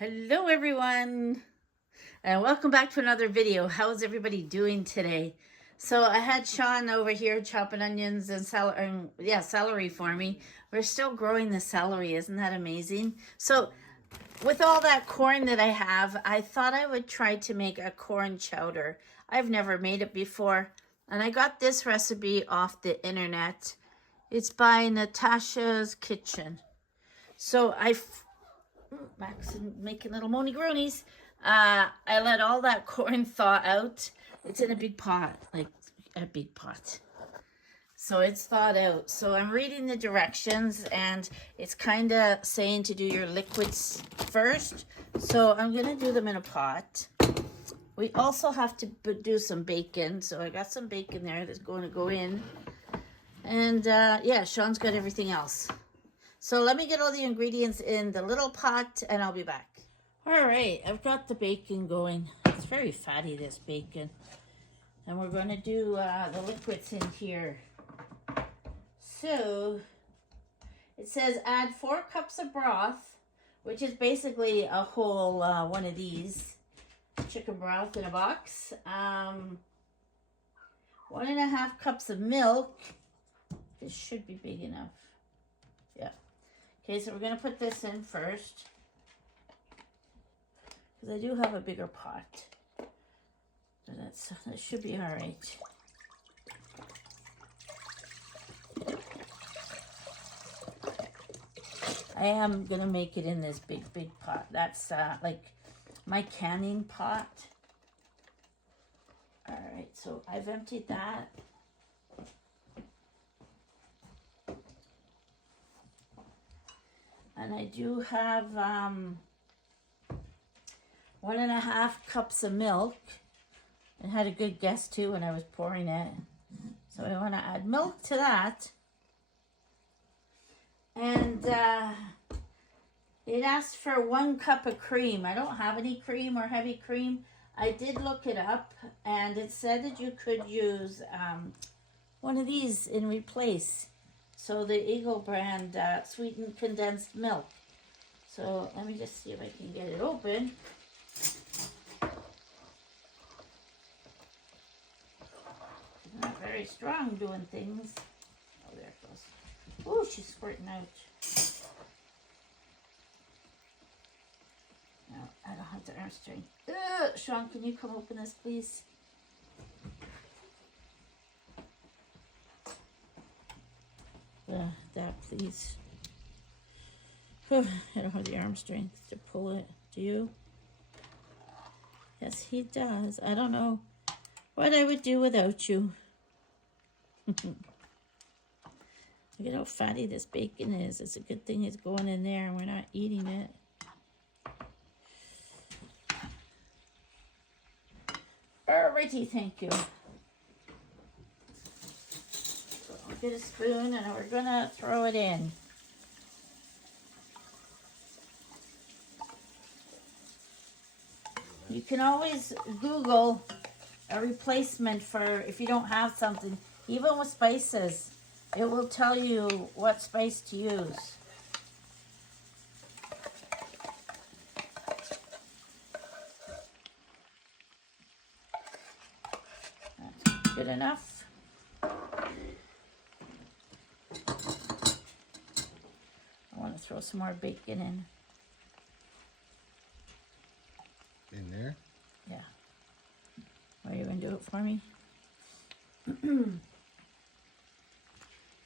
Hello everyone, and welcome back to another video. How's everybody doing today? So I had Sean over here chopping onions and celery for me. We're still growing the celery, isn't that amazing? So with all that corn that I have, I thought I would try to make a corn chowder. I've never made it before, and I got this recipe off the internet. It's by Natasha's Kitchen. So Max and making little moany groanies. I let all that corn thaw out. It's in a big pot, like a big pot. So it's thawed out. So I'm reading the directions and it's kind of saying to do your liquids first. So I'm going to do them in a pot. We also have to do some bacon. So I got some bacon there that's going to go in. And yeah, Sean's got everything else. So let me get all the ingredients in the little pot and I'll be back. All right, I've got the bacon going. It's very fatty, this bacon. And we're going to do the liquids in here. So it says add 4 cups of broth, which is basically a whole one of these. Chicken broth in a box. 1.5 cups of milk. This should be big enough. Yeah. Okay, so we're going to put this in first, because I do have a bigger pot. So that should be all right. I am going to make it in this big pot. That's like my canning pot. All right, so I've emptied that. And I do have 1.5 cups of milk. I had a good guess too when I was pouring it. So I want to add milk to that. And it asked for 1 cup of cream. I don't have any cream or heavy cream. I did look it up and it said that you could use one of these in replace. So the Eagle brand sweetened condensed milk. So let me just see if I can get it open. She's not very strong doing things. Oh, there it goes. Oh, she's squirting out. No, I don't have the arm strength. Sean, can you come open this, please? That please. I don't have the arm strength to pull it. Do you? Yes, he does. I don't know what I would do without you. Look at how fatty this bacon is. It's a good thing it's going in there and we're not eating it. Alrighty, thank you. Get a spoon and we're gonna throw it in. You can always Google a replacement for if you don't have something. Even with spices, it will tell you what spice to use. That's good enough. Throw some more bacon in. In there? Yeah. Are you going to do it for me?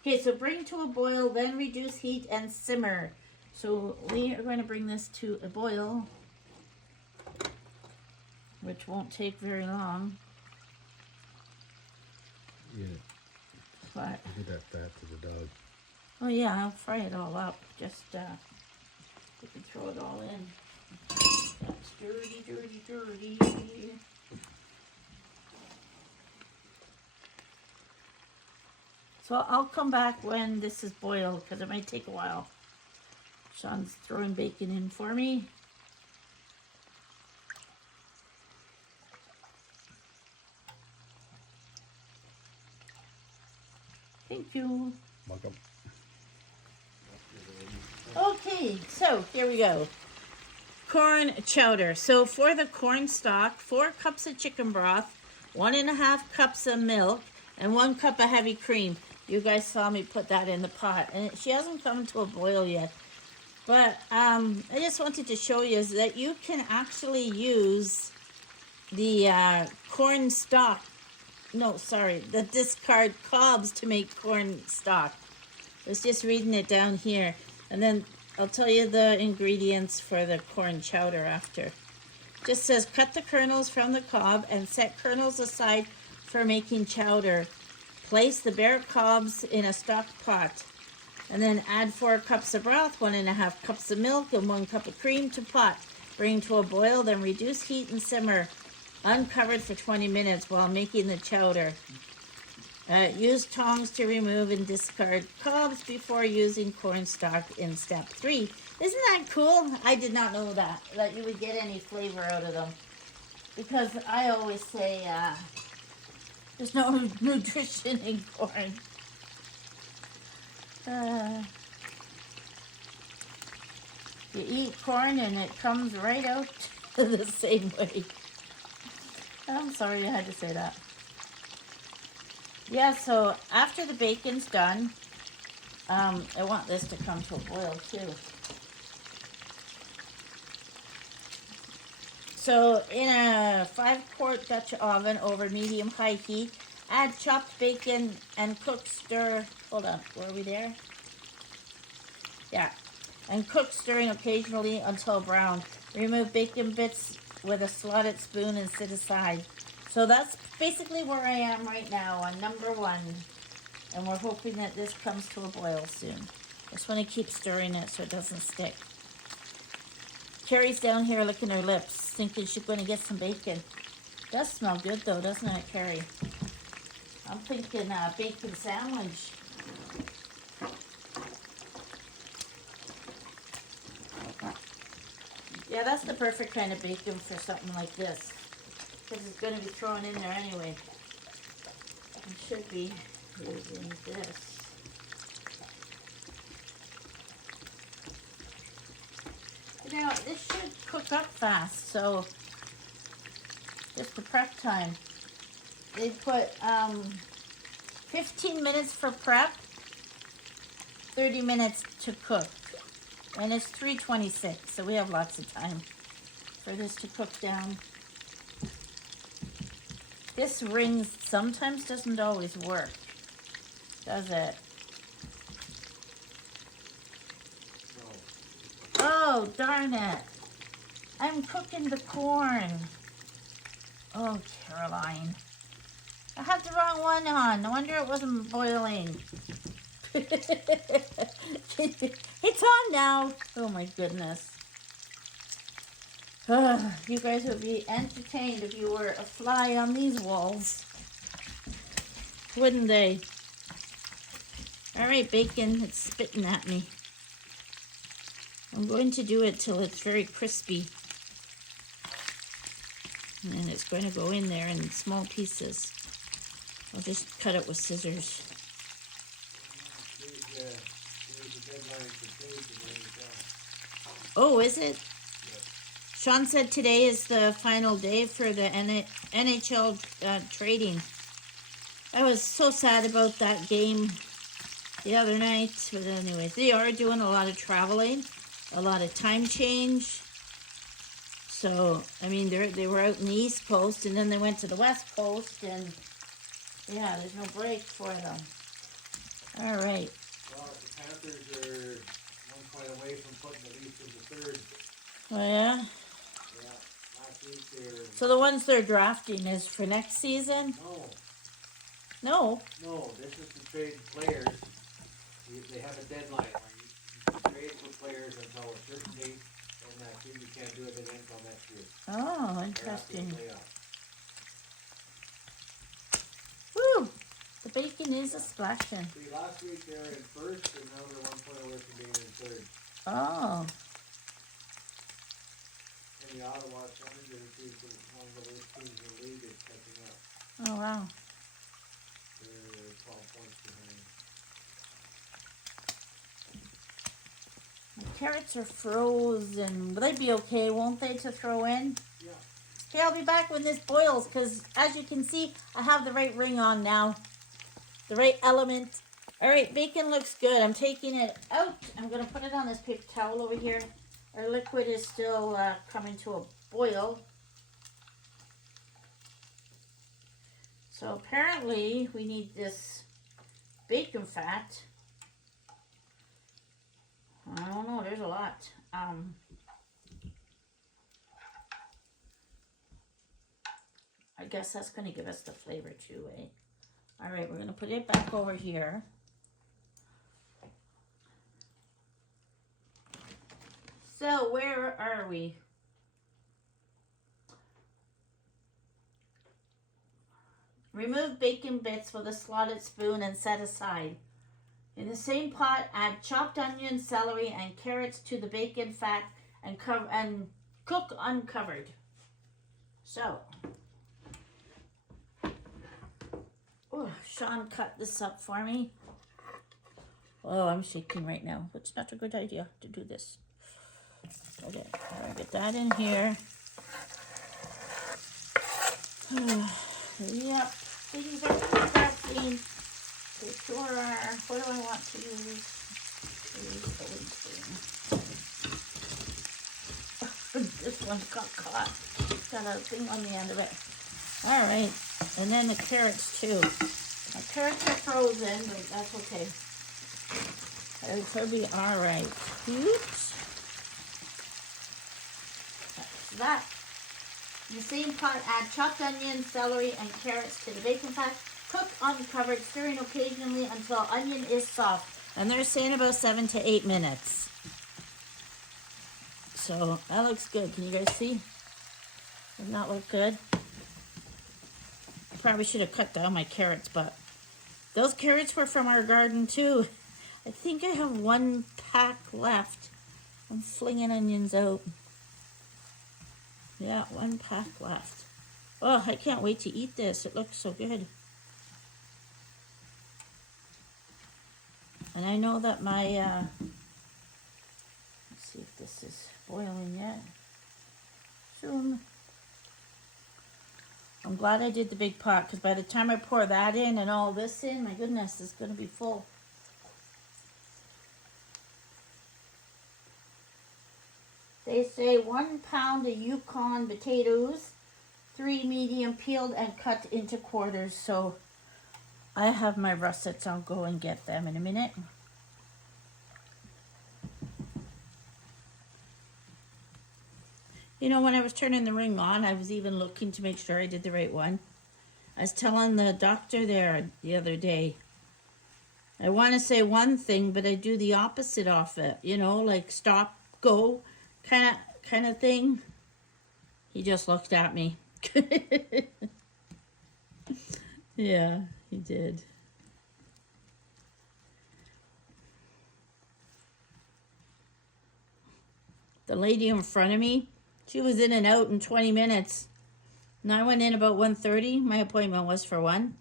Okay, so bring to a boil, then reduce heat and simmer. So we are going to bring this to a boil, which won't take very long. Yeah. But Give that fat to the dog. oh yeah, I'll fry it all up. Just you can throw it all in. That's dirty. So I'll come back when this is boiled because it might take a while. Sean's throwing bacon in for me. Thank you. Welcome. Okay, so here we go. corn chowder. So for the corn stock, 4 cups of chicken broth, 1.5 cups of milk, and 1 cup of heavy cream. You guys saw me put that in the pot, and she hasn't come to a boil yet. But I just wanted to show you is that you can actually use the corn stock. No, sorry, the discard cobs to make corn stock. I was just reading it down here, and then I'll tell you the ingredients for the corn chowder after. Just says cut the kernels from the cob and set kernels aside for making chowder. Place the bare cobs in a stock pot, and then add 4 cups of broth, 1.5 cups of milk, and 1 cup of cream to pot. Bring to a boil, then reduce heat and simmer uncovered for 20 minutes while making the chowder. Use tongs to remove and discard cobs before using corn stock in step 3. Isn't that cool? I did not know that you would get any flavor out of them. Because I always say there's no nutrition in corn. You eat corn and it comes right out the same way. I'm sorry I had to say that. Yeah, so after the bacon's done, I want this to come to a boil too. So in a 5-quart Dutch oven over medium-high heat, add chopped bacon and cook stir. Hold on, were we there? Yeah. And cook, stirring occasionally until brown. Remove bacon bits with a slotted spoon and sit aside. So that's basically where I am right now on number 1. And we're hoping that this comes to a boil soon. Just want to keep stirring it so it doesn't stick. Carrie's down here licking her lips, thinking she's going to get some bacon. Does smell good though, doesn't it, Carrie? I'm thinking bacon sandwich. Yeah, that's the perfect kind of bacon for something like this. Because it's going to be thrown in there anyway. I should be using this. Now, this should cook up fast, so just the prep time. They put 15 minutes for prep, 30 minutes to cook. And it's 3:26, so we have lots of time for this to cook down. This ring sometimes doesn't always work, does it? Oh, darn it. I'm cooking the corn. Oh, Caroline. I had the wrong one on. No wonder it wasn't boiling. It's on now. Oh my goodness. You guys would be entertained if you were a fly on these walls. Wouldn't they? Alright, bacon, it's spitting at me. I'm going to do it till it's very crispy. And then it's going to go in there in small pieces. I'll just cut it with scissors. Oh, is it? Sean said today is the final day for the NHL trading. I was so sad about that game the other night. But anyways, they are doing a lot of traveling, a lot of time change. So, I mean, they were out in the East Coast, and then they went to the West Coast, and yeah, there's no break for them. All right. Well, the Panthers are 1 point away from putting the Leafs in the 3rd. Oh, yeah? Yeah, last week they're... So the ones they're drafting is for next season? No. No? No, this is to trade players. They have a deadline where you trade for players until a certain date, and you can't do it again until next year. Oh, interesting. They're after Woo! The bacon is a splashing. See, last week they were in 1st, and now they're 1 point away from being in 3rd. Oh. And the Ottawa Senators, who's one of the worst teams in the league, is catching up. Oh, wow. They're 12 points behind. carrots are frozen. Will they be okay, won't they, to throw in? Yeah. Okay, I'll be back when this boils, because as you can see, I have the right ring on now. The right element. All right, bacon looks good. I'm taking it out. I'm going to put it on this paper towel over here. Our liquid is still coming to a boil. So apparently we need this bacon fat. I don't know, there's a lot. I guess that's going to give us the flavor too, eh? All right, we're going to put it back over here. So where are we? Remove bacon bits with a slotted spoon and set aside. In the same pot, add chopped onion, celery, and carrots to the bacon fat and cook uncovered. So, Sean cut this up for me. Oh, I'm shaking right now. It's not a good idea to do this. Okay, I'm gonna get that in here. Yep, things are cracking. They sure are. What do I want to use? This one got caught. Got a thing on the end of it. All right, and then the carrots too. My carrots are frozen, but that's okay. It'll be all right. Oops. That's that. In the same pot, add chopped onion, celery, and carrots to the bacon fat. Cook uncovered, stirring occasionally until onion is soft. And they're saying about 7 to 8 minutes. So that looks good. Can you guys see? Doesn't that look good? I probably should have cut down my carrots, but those carrots were from our garden too. I think I have 1 pack left. I'm flinging onions out. Yeah, 1 pack left. Oh, I can't wait to eat this. It looks so good. And I know that my, let's see if this is boiling yet. Soon. I'm glad I did the big pot, because by the time I pour that in and all this in, my goodness, it's going to be full. They say 1 pound of Yukon potatoes, 3 medium peeled and cut into quarters. So I have my russets. I'll go and get them in a minute. You know, when I was turning the ring on, I was even looking to make sure I did the right one. I was telling the doctor there the other day, I want to say one thing, but I do the opposite of it. You know, like stop, go, kind of thing. He just looked at me. Yeah, he did. The lady in front of me, she was in and out in 20 minutes. And I went in about 1:30. My appointment was for 1.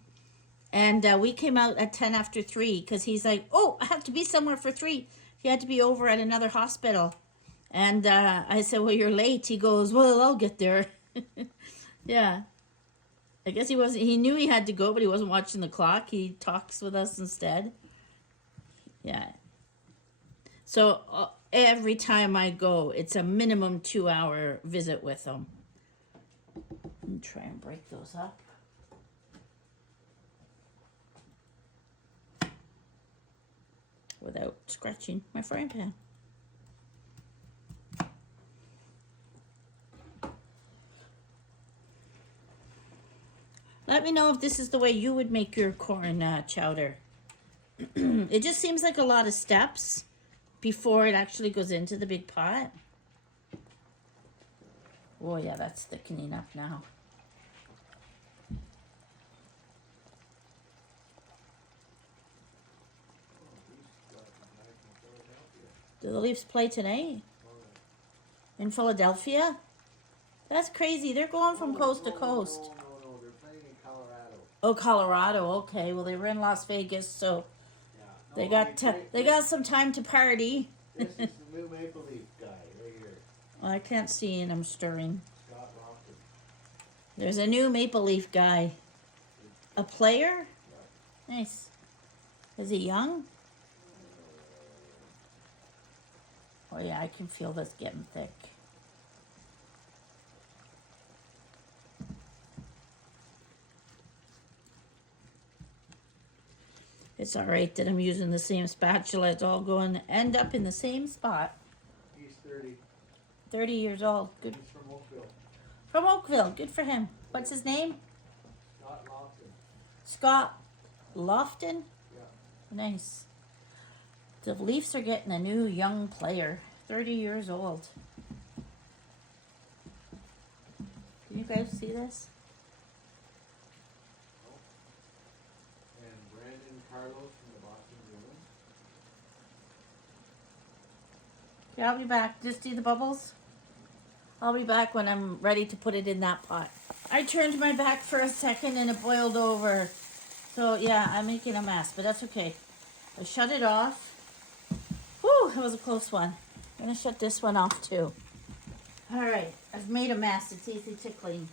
And we came out at 10 after 3 because he's like, oh, I have to be somewhere for 3. He had to be over at another hospital. And I said, well, you're late. He goes, well, I'll get there. Yeah. I guess he knew he had to go, but he wasn't watching the clock. He talks with us instead. Yeah. So every time I go, it's a minimum 2-hour visit with him. Let me try and break those up. Without scratching my frying pan. Let me know if this is the way you would make your corn chowder. It just seems like a lot of steps before it actually goes into the big pot. Oh yeah, that's thickening up now. Do the Leafs play tonight? In Philadelphia? That's crazy. They're going from coast to coast. No, they're playing in Colorado. Oh, Colorado. Okay. Well, they were in Las Vegas, so Yeah. they got some time to party. This is the new Maple Leaf guy right here. Well, I can't see and I'm stirring. Scott Lofton. There's a new Maple Leaf guy. A player? Yeah. Nice. Is he young? Oh yeah, I can feel this getting thick. It's all right that I'm using the same spatula. It's all going to end up in the same spot. He's 30. 30 years old. Good. He's from Oakville. From Oakville. Good for him. What's his name? Scott Lofton. Scott Lofton? Yeah. Nice. The Leafs are getting a new young player. 30 years old. Can you guys see this? And Brandon Carlos from the Boston Bruins. Yeah, I'll be back. Just see the bubbles? I'll be back when I'm ready to put it in that pot. I turned my back for a second and it boiled over. So yeah, I'm making a mess, but that's okay. I shut it off. Whew, that was a close one. I'm gonna shut this one off too. All right, I've made a mess. It's easy to clean.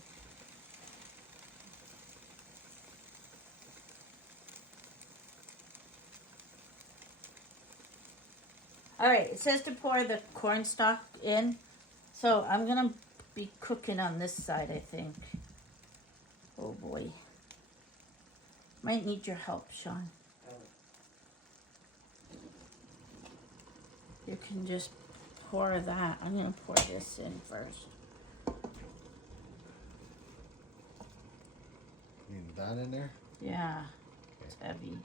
All right, it says to pour the cornstalk in. So I'm gonna be cooking on this side, I think. Oh boy. Might need your help, Sean. You can just pour that. I'm gonna pour this in first. You need that in there? Yeah, it's heavy.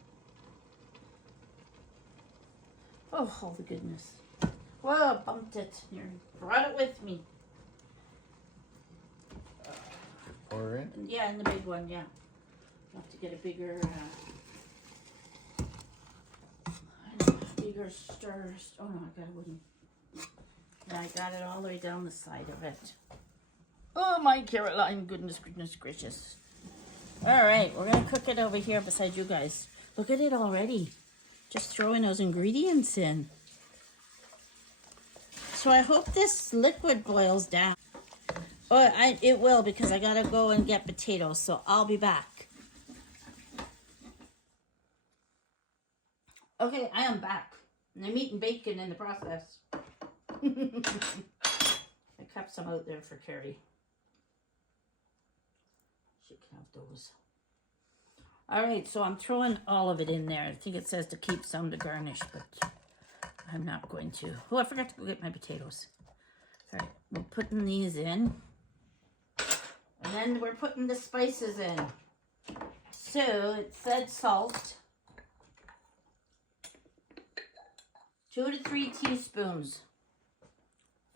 Oh, holy goodness. Whoa, I bumped it. You brought it with me. Pour in? Yeah, in the big one, yeah. I'll have to get a bigger, bigger stir. Oh no, I got a wooden. Yeah, I got it all the way down the side of it. Oh my Caroline, goodness gracious. All right, we're gonna cook it over here beside you guys. Look at it already. Just throwing those ingredients in. So I hope this liquid boils down. Oh, it will, because I gotta go and get potatoes, so I'll be back. Okay, I am back. And I'm eating bacon in the process. I kept some out there for Carrie. She can have those. All right, so I'm throwing all of it in there. I think it says to keep some to garnish, but I'm not going to. Oh, I forgot to go get my potatoes. All right, we're putting these in. And then we're putting the spices in. So it said salt. 2 to 3 teaspoons.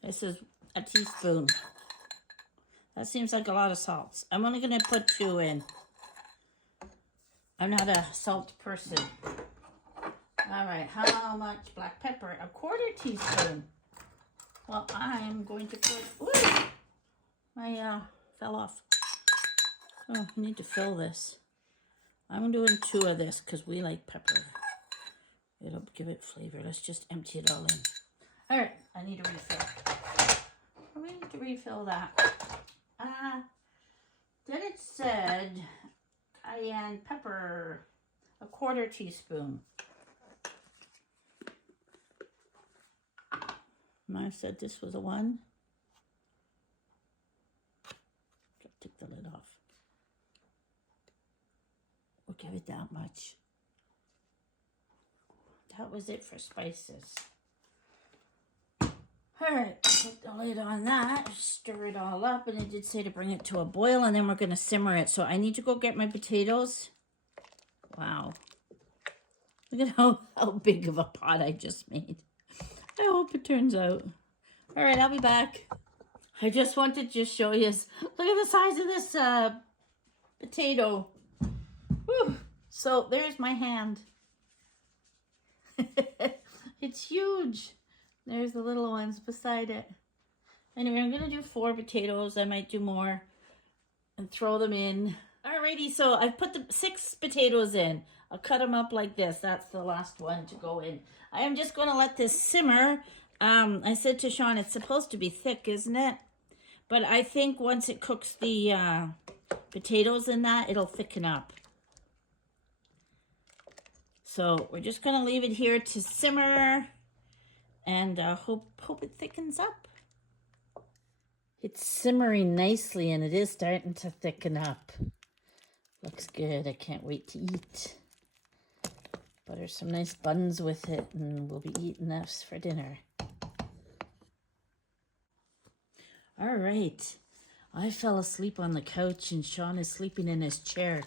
This is a teaspoon. That seems like a lot of salt. I'm only going to put 2 in. I'm not a salt person. All right, how much black pepper? 1/4 teaspoon. Well, I'm going to put, ooh, my, fell off. Oh, I need to fill this. I'm doing 2 of this because we like pepper. It'll give it flavor. Let's just empty it all in. All right, I need to refill. I need to refill that. Then it said cayenne pepper, 1/4 teaspoon. Mine said this was a 1. Take the lid off. We'll give it that much. That was it for spices. All right, put the lid on that, stir it all up, and it did say to bring it to a boil, and then we're going to simmer it. So I need to go get my potatoes. Wow. Look at how big of a pot I just made. I hope it turns out. All right, I'll be back. I just wanted to show you. Look at the size of this potato. Whew. So there's my hand. It's huge. There's the little ones beside it. Anyway, I'm going to do 4 potatoes. I might do more and throw them in. All right. Alrighty, so I've put the 6 potatoes in. I'll cut them up like this. That's the last one to go in. I am just going to let this simmer. I said to Sean, it's supposed to be thick, isn't it? But I think once it cooks the potatoes in that, it'll thicken up. So we're just going to leave it here to simmer and hope it thickens up. It's simmering nicely and it is starting to thicken up. Looks good. I can't wait to eat. Butter some nice buns with it and we'll be eating this for dinner. All right. I fell asleep on the couch and Sean is sleeping in his chair.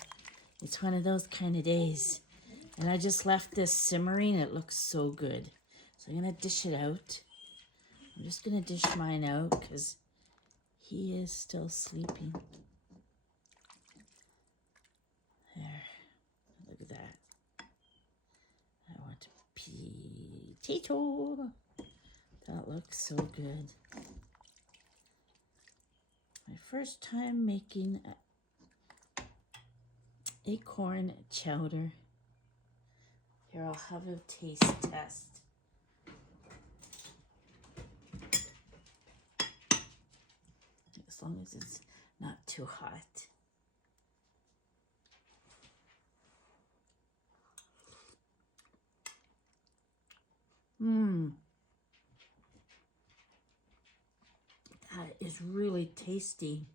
It's one of those kind of days. And I just left this simmering. It looks so good. So I'm going to dish it out. I'm just going to dish mine out because he is still sleeping. There. Look at that. I want a potato. That looks so good. My first time making acorn chowder. Here, I'll have a taste test. As long as it's not too hot. That is really tasty.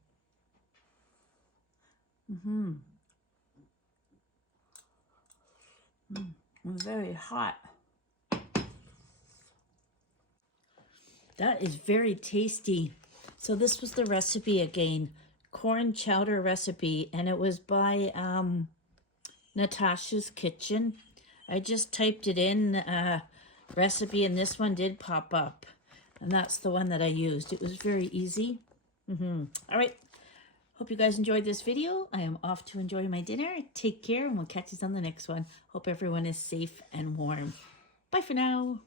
Very hot. That is very tasty. So this was the recipe again, corn chowder recipe, and it was by Natasha's Kitchen. I just typed it in recipe, and this one did pop up, and that's the one that I used. It was very easy. All right. Hope you guys enjoyed this video. I am off to enjoy my dinner. Take care, and we'll catch you on the next one. Hope everyone is safe and warm. Bye for now.